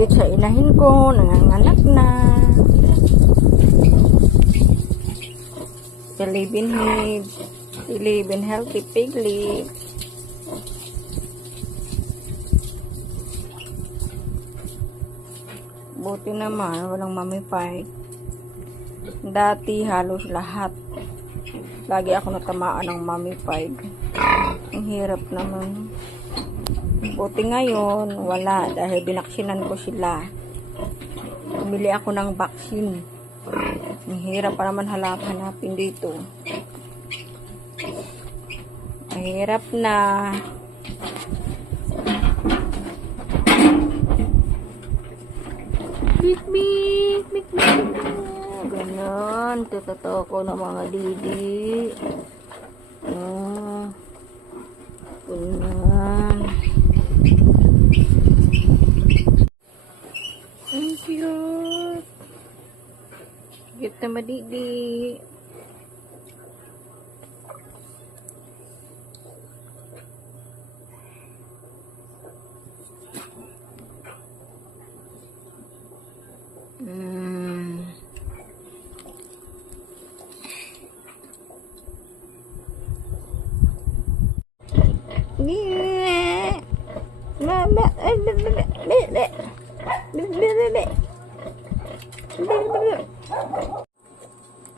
update sa inahin ko, nanganganak na. Believe in healthy piglet. Buti naman, walang mamify. Dati halos lahat. Lagi ako natamaan ng mamify. Ang hirap naman. Buti ngayon, wala. Dahil binaksinan ko sila. Bumili ako ng vaccine. Ang hirap pa naman hanapin dito. Mahirap na. Big. Ganyan. Totoo ko ng mga didi. Ganyan. Ang cute. Cute na madidi.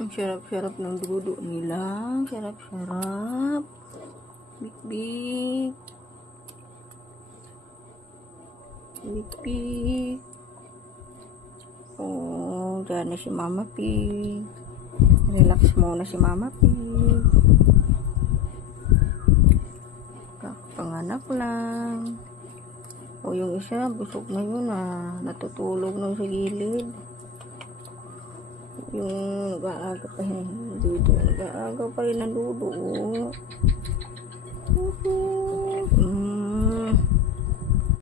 Ang sarap-sarap ng dudo nila. Sarap-sarap. Big. Oh, dyan na si Mama Pig. Relax muna si Mama Pig. Kakapanganak lang. O yung isa, busog na yun natutulog na sa gilid. Yung nag-aaga pa rin ng dudo. Nag-aaga pa rin ng dudo.